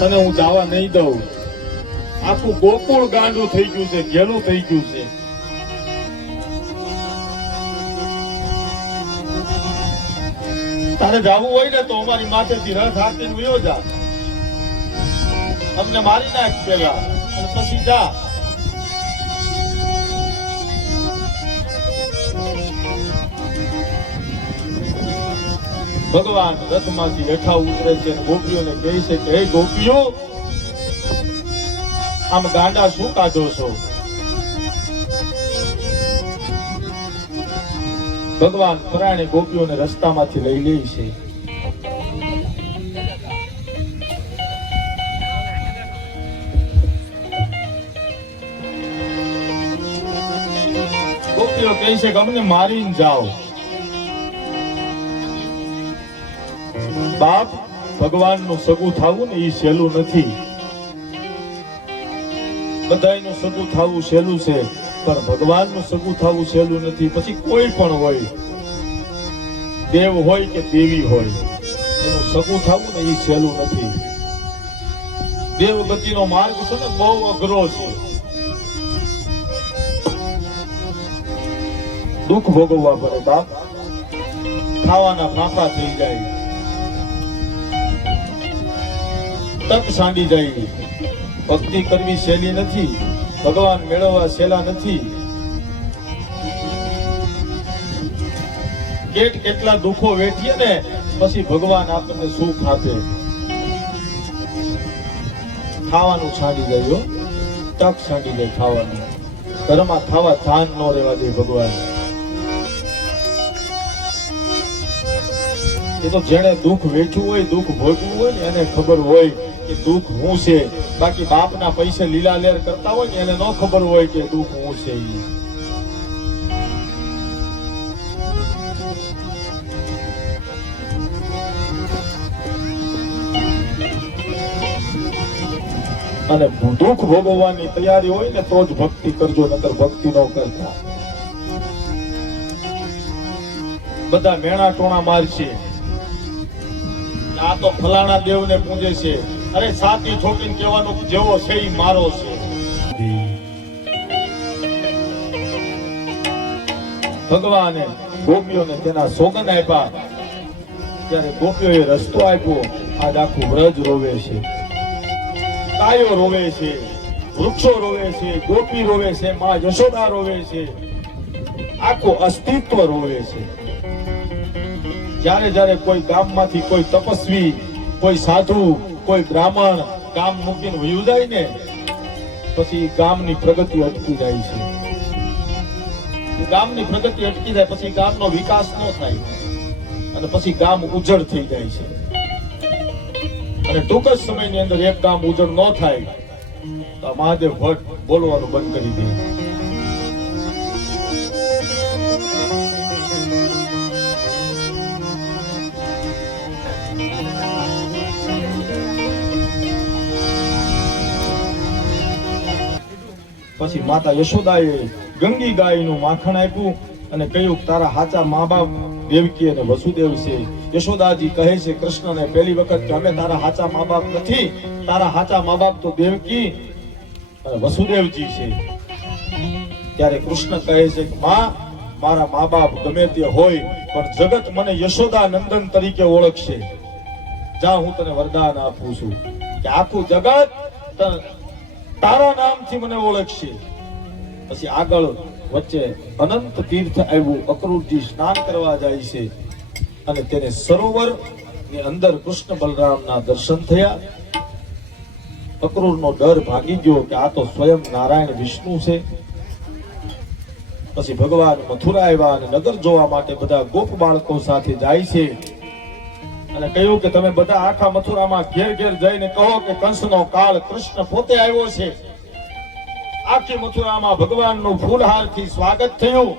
તને હું જવા નહીં દઉં. આખું ગોકુળ ગાંડું થઈ ગયું છે, ઘેલું થઈ ગયું છે. તારે જવું હોય ને તો અમારી માથેથી રથ હાકીને વયો જા. અમને મારી નાખ પેલા અને પછી જા. ભગવાન રથમાંથી હેઠા ઉતરે છે અને ગોપીઓને કહે છે કે હે ગોપીઓ, આમ ગાંડા શું કાઢો છો? ભગવાન પરાણે ગોપીઓને રસ્તામાંથી લઈ લે છે. ગોપીઓ કહે છે કે અમને મારીને જાઓ. બાપ, ભગવાનનું સગું થવું ને એ સહેલું નથી. બધાયનું સગું થવું સહેલું છે, પણ ભગવાનનું સગું થવું સહેલું નથી. પછી કોઈ પણ હોય, દેવ હોય કે દેવી હોય, એનું સગું થવું ને એ સહેલું નથી. દેવ ગતિનો માર્ગ છે ને બહુ અઘરો છે. દુઃખ ભોગવવા પડે બાપ. ખાવાના ફાંફા થઈ જાય, તક સાંડી જાય. ભક્તિ કરવી સહેલી નથી, ભગવાન મેળવવા સહેલા નથી. કેટલા દુઃખો વેઠીએ ને પછી ભગવાન આપણને સુખ આપે. ખાવાનું છાંડી જાય, તક છાંડી જાય ખાવાનું. ઘરમાં ખાવા ધાન ન રહેવા દે ભગવાન. એ તો જેને દુઃખ વેઠવું હોય, દુઃખ ભોગવું હોય ને એને ખબર હોય કે દુઃખ હું છે. બાકી બાપના પૈસે લીલા લેર કરતા હોય ને એને ન ખબર હોય કે દુઃખ હું છે. અને દુઃખ ભોગવવાની તૈયારી હોય ને તો જ ભક્તિ કરજો, નકર ભક્તિ ન કરતા. બધા મેણા ટોણા મારશે, આ તો ફલાણા દેવને પૂજે છે. અરે સાતી ઠોકીને કહેવાનું જેવો છે ઈ મારો છે. ભગવાને ગોપીઓને તેના સોગંદ આપ્યા ત્યારે ગોપીઓએ રસ્તો આપ્યો. આજ આખું વ્રજ રોવે છે, ગાયો રોવે છે, વૃક્ષો રોવે છે, ગોપી રોવે છે, માં યશોદા રોવે છે, આખું અસ્તિત્વ રોવે છે. જ્યારે જ્યારે કોઈ ગામમાંથી કોઈ તપસ્વી, કોઈ સાધુ, કોઈ બ્રાહ્મણ ગામ મૂકીને વયું જાય ને પછી ગામની પ્રગતિ અટકી જાય છે. ગામની પ્રગતિ અટકી જાય પછી ગામનો વિકાસ ન થાય અને પછી ગામ ઉજળ થઈ જાય છે. અને ટૂંક જ સમયની અંદર એક ગામ ઉજળ ન થાય તો મહાદેવ ભટ્ટ બોલવાનું બંધ કરી દે. પછી માતા યશોદાએ ગંગી ગાયનું માખણ આપ્યું અને કહ્યું તારા હાચા મા બાપ દેવકી અને વસુદેવ છે. યશોદાજી કહે છે કૃષ્ણને પહેલી વખત કે અમે તારા હાચા મા બાપ નથી, તારા હાચા મા બાપ તો દેવકી અને વસુદેવજી છે. ત્યારે કૃષ્ણ કહે છે કે માં, મારા મા બાપ ગમે તે હોય પણ જગત મને યશોદા નંદન તરીકે ઓળખશે. જા, હું તને વરદાન આપું છું કે આખું જગત તારા નામથી મને ઓળખશે. પછી આગળ વચ્ચે અનંત તીર્થ આવ્યું. અક્રૂરજી સ્નાન કરવા જાય છે અને તેને સરોવર ની અંદર કૃષ્ણ બલરામના દર્શન થયા. અક્રૂરનો ડર ભાગી ગયો કે આ તો સ્વયં નારાયણ વિષ્ણુ છે. પછી ભગવાન મથુરા આવ્યા અને નગર જોવા માટે બધા ગોપ બાળકો સાથે જાય છે અને કહ્યું કે તમે બધા આખા મથુરામાં ઘેર ઘેર જઈને કહો કે કંસનો કાળ કૃષ્ણ પોતે આવ્યો છે. આખી મથુરામાં ભગવાનનું ફૂલહારથી સ્વાગત થયું.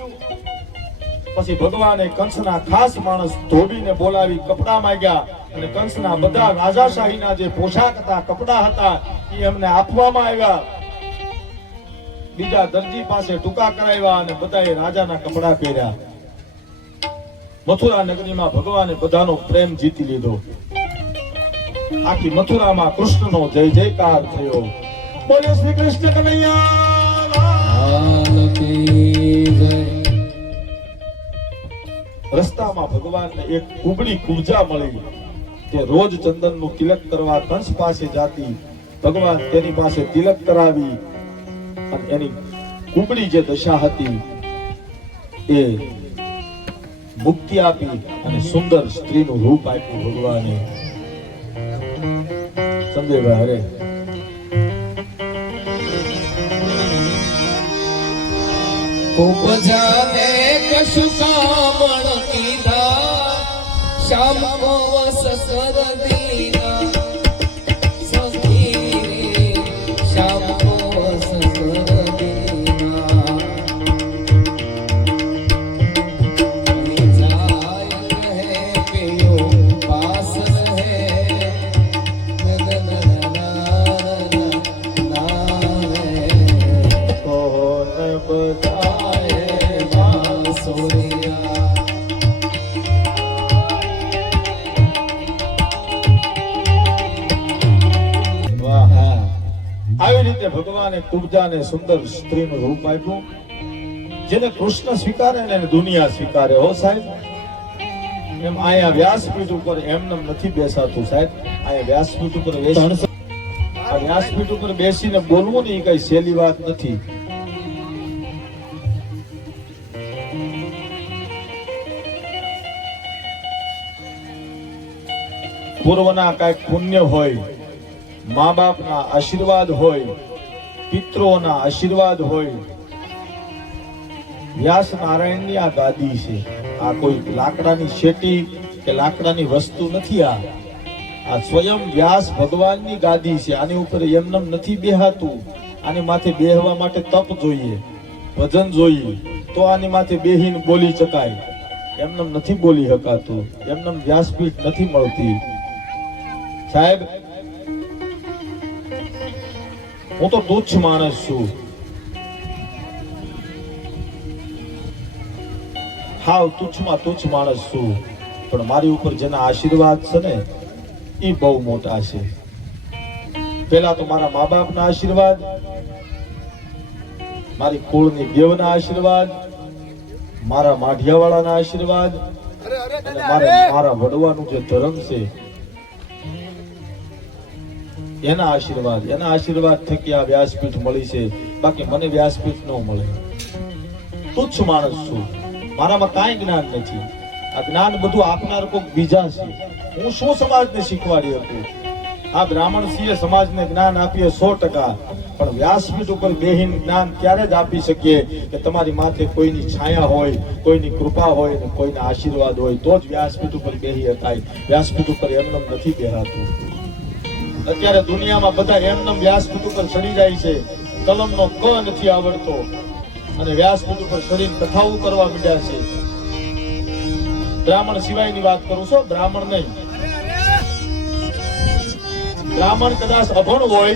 પછી ભગવાને કંસના ખાસ માણસ ધોબીને બોલાવી કપડા માંગ્યા અને કંસના બધા રાજાશાહીના જે પોશાક હતા, કપડા હતા એ એમને આપવામાં આવ્યા. બીજા દરજી પાસે ટૂંકા કરાવ્યા અને બધાએ રાજાના કપડા પહેર્યા. મથુરા નગરીમાં ભગવાને બધાનો પ્રેમ જીતી લીધો. આખી મથુરામાં કૃષ્ણનો જય જયકાર થયો. બોલો શ્રી કૃષ્ણ કનૈયા લાલ કી જય. રસ્તામાં ભગવાનને એક કુબડી કુબજા મળી તે રોજ ચંદનનું તિલક કરવા કંસ પાસે જાતી. ભગવાન તેની પાસે તિલક કરાવી અને એની કુબડી જે દશા હતી એ મુક્તિ આપી અને સુંદર સ્ત્રીનું રૂપ આપ્યું ભગવાને. સંજયભાઈ હરે ઉપજાને કશું કામણ કીધા શ્યામ કો વસ કર દીના સખી રે શ્યામ કો વસ કર દીના જાય રહે પેયો પાસ રહે કોન બતા આવી રીતે ભગવાને કુબજાને સુંદર સ્ત્રીનું રૂપ આપ્યું. જેને કૃષ્ણ સ્વીકારે ને એને દુનિયા સ્વીકારે. હો સાહેબ, એમ અહીંયા વ્યાસપીઠ ઉપર એમને નથી બેસાતું સાહેબ. અહીંયા વ્યાસપીઠ ઉપર વ્યાસપીઠ ઉપર બેસીને બોલવું ને એ કઈ સહેલી વાત નથી. પૂર્વના કઈક પુણ્ય હોય, મા બાપના આશીર્વાદ હોય, પિતૃઓના આશીર્વાદ હોય. વ્યાસ નારાયણની આ ગાદી છે. આ કોઈ લાકડાની શેટી કે લાકડાની વસ્તુ નથી. આ સ્વયં વ્યાસ ભગવાનની ગાદી છે. આની ઉપર એમનેમ નથી બેહાતું. આની માથે બેહવા માટે તપ જોઈએ, ભજન જોઈએ, તો આની માથે બેહીને બોલી શકાય. એમનેમ નથી બોલી શકાતું. એમનેમ વ્યાસપીઠ નથી મળતી. સાહેબ, હું તો તુચ્છ માણસ છું. હાવ તુચ્છમાં તુચ્છ માણસ છું. પણ મારી ઉપર જેના આશીર્વાદ છે ને એ બહુ મોટા છે. પેલા તો મારા મા બાપના આશીર્વાદ, મારી કુળની દેવના આશીર્વાદ, મારા માઢિયાવાળાના આશીર્વાદ અને મારા વડવાનું જે ધર્મ છે એના આશીર્વાદ થકી આ વ્યાસપીઠ મળી છે. બાકી મને વ્યાસપીઠ ન મળે. તુચ્છ માણસ છું. મારામાં કાંઈ જ્ઞાન નથી. આ જ્ઞાન બધું આપનાર કોઈક બીજા છે. હું શું સમાજને શીખવાડી શકું? આ બ્રાહ્મણ સિંહે સમાજને જ્ઞાન આપીએ 100%, પણ વ્યાસપીઠ ઉપર બેહીને જ્ઞાન ત્યારે જ આપી શકીએ કે તમારી માથે કોઈની છાયા હોય, કોઈની કૃપા હોય અને કોઈના આશીર્વાદ હોય, તો જ વ્યાસપીઠ ઉપર બેહી શકાય. વ્યાસપીઠ ઉપર એમનેમ નથી બેહાતું. અત્યારે દુનિયામાં બધા એમનેમ વ્યાસપીઠ ઉપર ચડી જાય છે. કલમનો ક નથી આવડતો અને વ્યાસપીઠ ઉપર ચડીને કથાઓ કરવા માંડ્યા છે. બ્રાહ્મણ સિવાયની વાત કરું છું, બ્રાહ્મણ નહીં. બ્રાહ્મણ કદાચ અભણ હોય,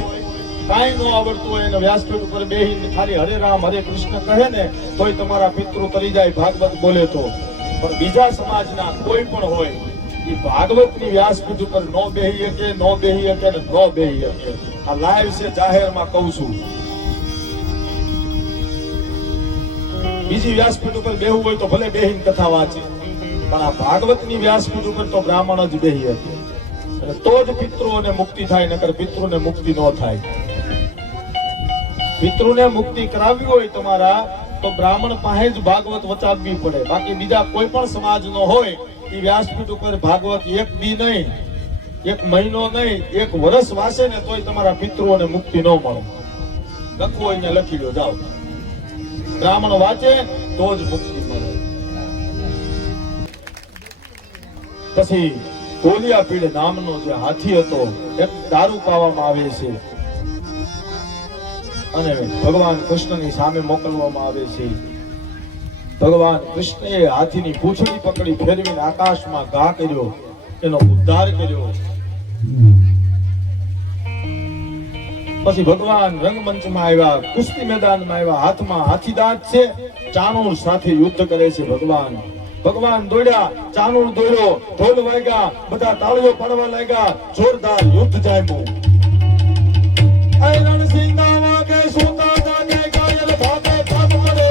કાંઈ ન આવડતું હોય અને વ્યાસપીઠ ઉપર બેહીને ખાલી હરે રામ હરે કૃષ્ણ કહે ને તોય તમારા પિતૃ તરી જાય, ભાગવત બોલે તો. પણ બીજા સમાજના કોઈ પણ હોય એ ભાગવતની વ્યાસપીઠ ઉપર નો બેહી શકે, નો બેહી શકે ને નો બેહી શકે. આ લાઈવ છે, જાહેરમાં કહું છું. બીજી વ્યાસપીઠ ઉપર બેહવું હોય તો ભલે બેહીને કથા વાંચે, પણ આ ભાગવતની વ્યાસપીઠ ઉપર તો બ્રાહ્મણ જ બેહી શકે. તો જ પિતૃઓને મુક્તિ થાય, નકર પિતૃને મુક્તિ ન થાય. પિતૃને મુક્તિ કરાવવી હોય તમારા તો બ્રાહ્મણ પાસે જ ભાગવત વચાવવી પડે. બાકી બીજા કોઈ પણ સમાજનો હોય એ વ્યાસપીઠ ઉપર ભાગવત એક દી નહીં, એક મહિનો નહીં, એક વર્ષ વાંચે ને તોય તમારા પિતૃઓને મુક્તિ ન મળે. લખવું હોય ને લખી લો, જાઓ. બ્રાહ્મણ વાંચે તો જ મુક્તિ મળે. પછી કોલિયાપીડ નામનો જે હાથી હતો એક દારૂ પાવામાં આવે છે અને ભગવાન કૃષ્ણની સામે મોકલવામાં આવે છે. ભગવાન કૃષ્ણએ હાથીની પૂંછડી પકડી ફેરવીને આકાશમાં ઘા કર્યો, એનો ઉદ્ધાર કર્યો. પછી ભગવાન રંગમંચમાં આવ્યા, કુસ્તી મેદાનમાં આવ્યા. હાથમાં હાથી દાંત છે, ચાણૂર સાથે યુદ્ધ કરે છે ભગવાન. ભગવાન દોડ્યા, ચાનુર દોડ્યો, ઢોલ વાગ્યા, બધા તાળીઓ પાડવા લાગ્યા, જોરદાર યુદ્ધ જામ્યું. એ રણસિંગા વાગે સૂતા જાગે ઘાયલ ભાગે કામ કરે.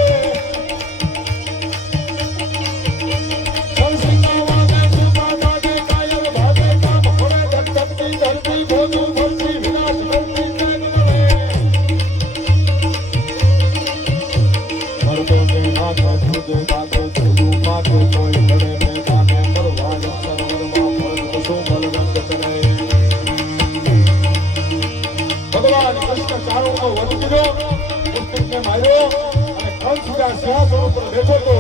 રણસિંગા વાગે સૂતા જાગે ઘાયલ ભાગે કામ કરે. ધકધકતી ધરતી ભોજું ભરતી વિનાશ કરતી ત્યાગ કરે. મરતો ને નાથ ખુદે નાથ ખુદું માથે કોઈ કરે મેં કાને કરવા સરોવરમાં ફરજ કશું બલરંગ ચડે. ભગવાન કૃષ્ણ ચારુનો વધ કર્યો, પુસ્તકને માર્યો અને કંસના સિંહાસન ઉપર બેઠો તો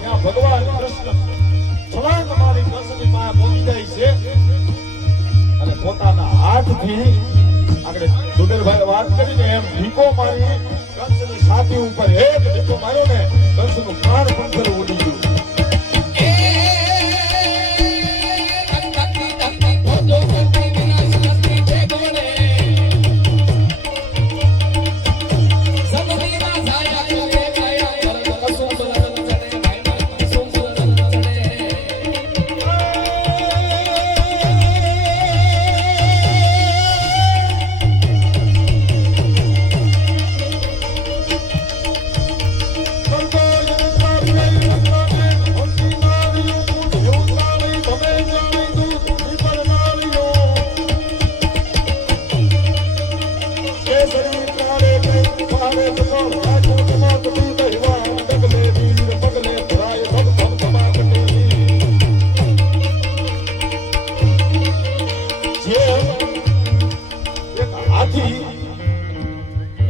ત્યાં ભગવાન કૃષ્ણ છલાંગ મારી કંસની પાસે પહોંચી જાય છે અને પોતાના હાથથી આગળ સુબેરભાઈ વાત કરીને એમ ઢીકો મારી કંસની છાતી ઉપર એક ઢીકો માર્યો ને કંસનું પ્રાણ પંખર ઉડી ગયું.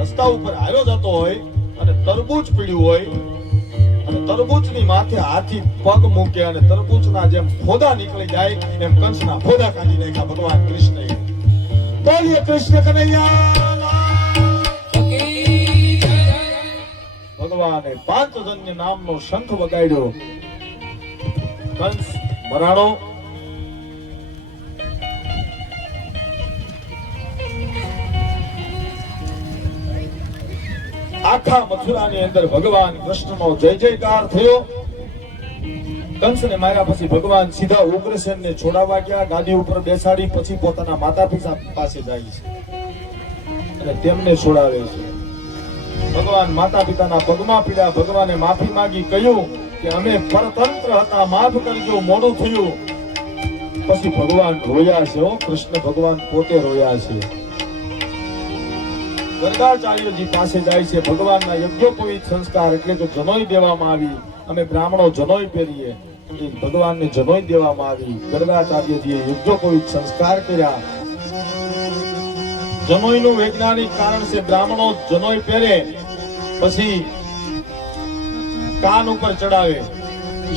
રસ્તા ઉપર હાલ્યો જતો હોય અને તરબૂચ પીડ્યું હોય અને તરબૂચની માથે હાથી પગ મૂકે અને તરબૂચના જેમ ફોદા નીકળી જાય એમ કંસના ફોદા કાઢી નાખ્યા ભગવાન કૃષ્ણએ. બોલીએ કૃષ્ણ કનૈયા. ભગવાને પાંચજન્ય નામનો શંખ વગાડ્યો. કંસ મરાણો. આખા મથુરાની અંદર ભગવાન કૃષ્ણનો જય જયકાર થયો. કંસને માર્યા પછી ભગવાન સીધા ઉગ્રસેનને છોડાવવા ગયા, ગાદી ઉપર બેસાડી પછી પોતાના માતા પિતા પાસે જાય છે અને તેમને છોડાવે છે. ભગવાન માતા પિતાના પગમાં પીડ્યા, ભગવાને માફી માંગી, કહ્યું કે અમે પરતંત્ર હતા, માફ કરજો, મોડું થયું. પછી ભગવાન રોયા છે. કૃષ્ણ ભગવાન પોતે રોયા છે. ગર્ગાચાર્યજી પાસે જાય છે. ભગવાનના યજ્ઞોપવિત સંસ્કાર એટલે કે જનોઈ દેવામાં આવી. અમે બ્રાહ્મણો જનોઈ પહેરીએ, ભગવાનને જનોઈ દેવામાં આવી. ગર્ગાચાર્યજીએ યજ્ઞોપવિત સંસ્કાર કર્યા. જનોઈનું વૈજ્ઞાનિક કારણ છે, બ્રાહ્મણો જનોઈ પહેરે પછી કાન ઉપર ચડાવે.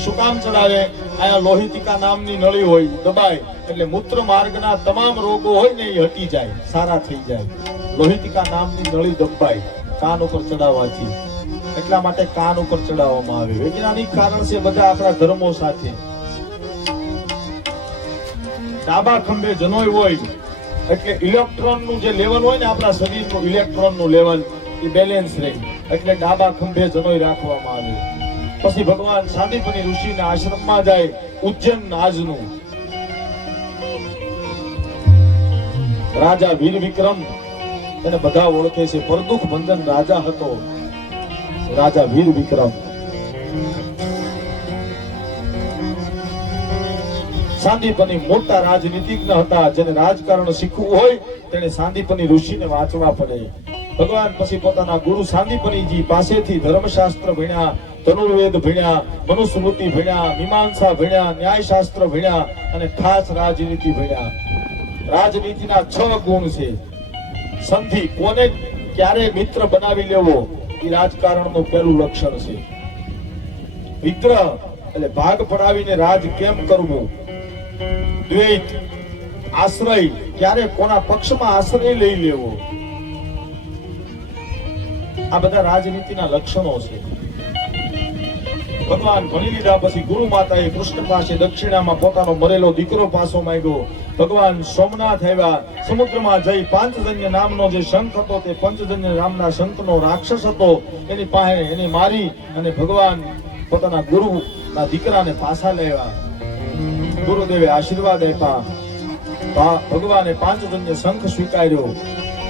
શું કામ ચડાવે? આયા લોહિતિકા નામની નળી હોય, દબાય એટલે મૂત્ર માર્ગના તમામ રોગો હોય ને એ હટી જાય, સારા થઈ જાય. લોહિતિકા નામની નળી દબાય કાન ઉપર ચડાવવાથી, એટલા માટે કાન ઉપર ચડાવવામાં આવે. વૈજ્ઞાનિક કારણ છે બધા આપણા ધર્મો સાથે. ડાબા ખંભે જનોઈ હોય એટલે ઇલેક્ટ્રોન નું જે લેવલ હોય ને આપણા શરીરનું ઇલેક્ટ્રોન નું લેવલ એ બેલેન્સ રહે, એટલે ડાબા ખંભે જનોઈ રાખવામાં આવે. પછી ભગવાન સાંદીપની ઋષિના આશ્રમમાં જાય. ઉજ્જૈન આજનું રાજા વીર વિક્રમ, એને બધા ઓળખે છે. પરદુખ બંધન રાજા હતો, રાજા વીર વિક્રમ. સાંદીપની મોટા રાજનીતિજ્ઞ હતા. જેને રાજકારણ શીખવું હોય તેને સાંદીપની ઋષિને વાંચવા પડે. ભગવાન પછી પોતાના ગુરુ સાંદીપનીજી પાસેથી ધર્મશાસ્ત્ર ભણ્યા, ધનુર્વેદ ભણ્યા, મનુસ્મૃતિ ભણ્યા, મીમાંસા ભણ્યા, ન્યાયશાસ્ત્ર ભણ્યા અને ખાસ રાજનીતિ ભણ્યા. રાજનીતિના 6 ગુણ છે. સંધિ, કોને ક્યારે મિત્ર બનાવી લેવો એ રાજકારણનું પહેલું લક્ષણ છે. વિગ્રહ એટલે ભાગ પડાવીને રાજ કેમ કરવું. દ્વૈત, આશ્રય, ક્યારે કોના પક્ષમાં આશ્રય લઈ લેવો. આ બધા રાજનીતિના લક્ષણો છે. ભગવાન ભણી લીધા પછી ગુરુ માતાએ કૃષ્ણ પાસે દક્ષિણામાં પોતાનો મરેલો દીકરો પાછો માંગ્યો. ભગવાન સોમનાથ આવ્યા. સમુદ્રમાં જઈ પાંચજન્ય નામનો જે શંખ હતો તે પંચજન્ય નામના શંખનો રાક્ષસ હતો, એની પાસે એને મારી અને ભગવાન પોતાના ગુરુ ના દીકરાને પાછા લેવા ગુરુદેવે આશીર્વાદ આપ્યા. ભગવાને પાંચજન્ય શંખ સ્વીકાર્યો.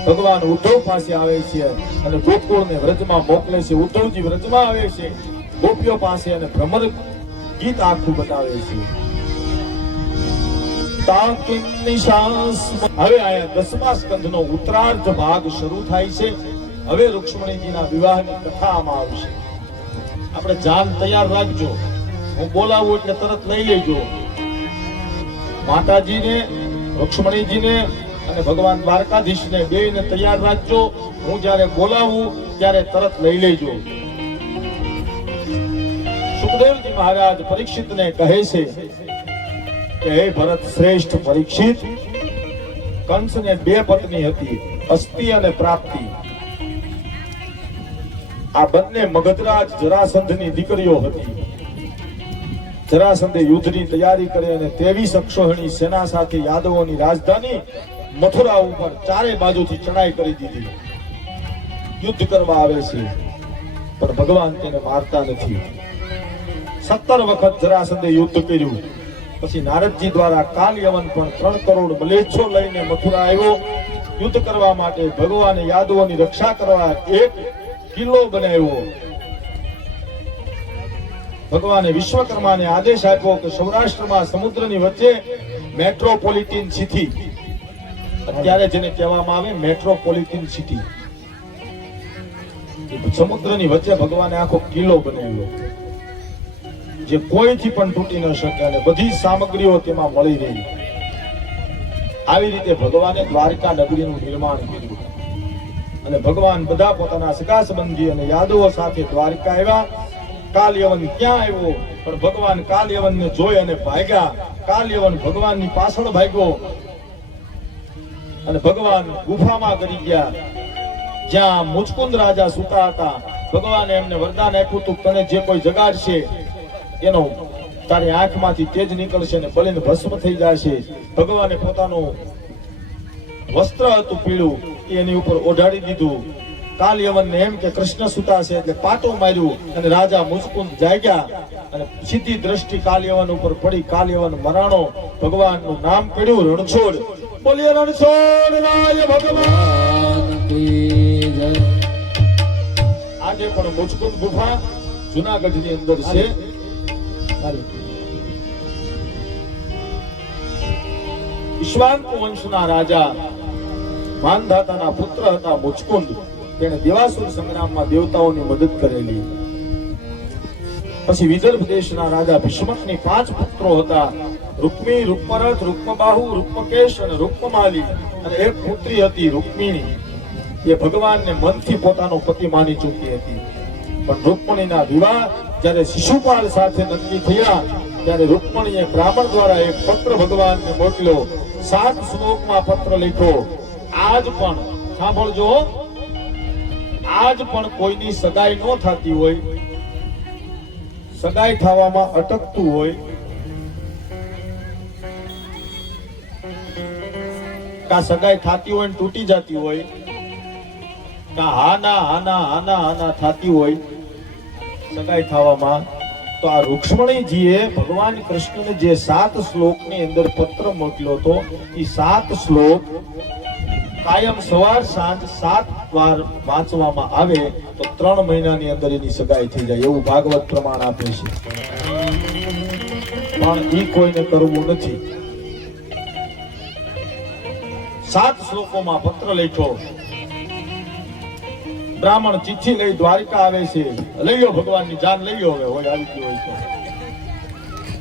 ભગવાન ઉદ્ધવ પાસે આવે છે અને ગોકુળને વ્રજમાં મોકલે છે. ઉદ્ધવજી વ્રજમાં આવે છે ગોપીઓ પાસે અને ભ્રમર ગીત આખું બતાવે છે. હવે આયા 10મા સ્કંધનો ઉત્તરાર્ધ ભાગ શરૂ થાય છે. હવે રુક્ષ્મણીજીના વિવાહની કથા આમાં આવશે. આપણે જાન તૈયાર રાખજો. હું બોલાવું એટલે તરત લઈ લેજો. માતાજીને, રુક્ષ્મણીજીને અને ભગવાન દ્વારકાધીશને બેયને તૈયાર રાખજો. હું જ્યારે બોલાવું ત્યારે તરત લઈ લેજો. સુખદેવજી મહારાજ પરીક્ષિતને કહે છે કે હે ભરત શ્રેષ્ઠ પરીક્ષિત, કંસને 2 પત્ની હતી, અસ્તિ અને પ્રાપ્તિ. આ બંને મગધરાજ જરાસંધની દીકરીઓ હતી. જરાસંધે યુદ્ધની તૈયારી કરી અને 23 અક્ષોહિણી સેના સાથે યાદવોની રાજધાની મથુરા ઉપર ચારે બાજુથી ચડાઈ કરી દીધી. યુદ્ધ કરવા આવે છે પણ ભગવાન તેને મારતા નથી. 17 વખત જરાસંધે યુદ્ધ કર્યું. પછી નારદજી દ્વારા કાલ યવન પણ 3 કરોડ મલેચ્છો લઈને મથુરા આવ્યો. યુદ્ધ કરવા માટે ભગવાને યાદવોની રક્ષા કરવા એક કિલ્લો બનાવ્યો. ભગવાને વિશ્વકર્માને આદેશ આપ્યો કે સૌરાષ્ટ્રમાં સમુદ્રની વચ્ચે મેટ્રોપોલિટન સિટી, અત્યારે જેને કહેવામાં આવે મેટ્રોપોલિટન સિટી, સમુદ્રની વચ્ચે ભગવાને આખો કિલ્લો બનાવ્યો જે કોઈથી પણ તૂટી ન શકે અને બધી સામગ્રીઓ તેમાં મળી રહી. આવી રીતે ભગવાને દ્વારકા નગરીનું નિર્માણ કર્યું અને ભગવાન બધા પોતાના સગા સંબંધી અને યાદવો સાથે દ્વારકા આવ્યા. કાલ યવન ક્યાં આવ્યો પણ ભગવાન કાલ યવનને જોઈ અને ભાગ્યા. કાલ યવન ભગવાનની પાછળ ભાગ્યો અને ભગવાન ગુફામાં કરી ગયા જ્યાં મુચકુંદ રાજા સૂતા હતા. ભગવાને એમને વરદાન આપ્યું હતું, તને જે કોઈ જગાડશે એનો તારી આંખમાંથી તેજ નીકળશે અને બળીને ભસ્મ થઈ જશે. ભગવાને પોતાનું વસ્ત્ર હતું પીળું એની ઉપર ઓઢાડી દીધું. કાલ યવનને એમ કે કૃષ્ણ સૂતા છે એટલે પાટો માર્યું અને રાજા મુચકુંદ જાગ્યા અને સીધી દ્રષ્ટિ કાલ યવન ઉપર પડી. કાલ યવન મરાણો. ભગવાનનું નામ પડ્યું રણછોડ. બોલીએ રણછોડ રાય ભગવાન કી જય. આજે પણ મુચકુંદ ગુફા જુનાગઢની અંદર છે. ઈશ્વાકુ વંશના રાજા માનધાતાના પુત્ર હતા મુચકુંદ. તેણે દેવાસુર સંગ્રામમાં દેવતાઓની મદદ કરેલી. પછી વિદર્ભ દેશના રાજા ભીષ્મકની 5 પુત્રો હતા, રૂક્મી, રૂપમરથ, રૂક્મબાહુ, રૂક્મકેશ અને રૂક્મમાલી. અને એક પુત્રી હતી રૂક્મિણી. એ ભગવાનને મનથી પોતાનો પતિ માની ચૂકી હતી. પણ રૂક્મણીના વિવાહ જ્યારે શિશુપાલ સાથે નક્કી થયા ત્યારે રૂક્મણીએ બ્રાહ્મણ દ્વારા એક પત્ર ભગવાનને મોકલ્યો. 7 શ્લોકમાં પત્ર લખ્યો. આજ પણ સાંભળજો, આજ પણ કોઈની સગાઈ ન થતી હોય, સગાઈ થવામાં અટકતું હોય, કા સગાઈ થતી હોય ને તૂટી જતી હોય, કા હાના થતી હોય સગાઈ થવામાં, તો આ રુક્ષ્મણીજીએ ભગવાન કૃષ્ણને જે 7 શ્લોકની અંદર પત્ર મોકલ્યો હતો એ 7 શ્લોક કાયમ સવાર સાંજ 7 વાર વાંચવામાં આવે તો 3 મહિનાની અંદર એની સગાઈ થઈ જાય એવું ભાગવત પ્રમાણ આપે છે. પણ એ કોઈને કરવું નથી. 7 શ્લોકોમાં પત્ર લખ્યો. બ્રાહ્મણ ચિઠ્ઠી લઈ દ્વારકા આવે છે. લઈ લો ભગવાનની જાન લઈ લો. હવે હોય આવી ગયો હોય તો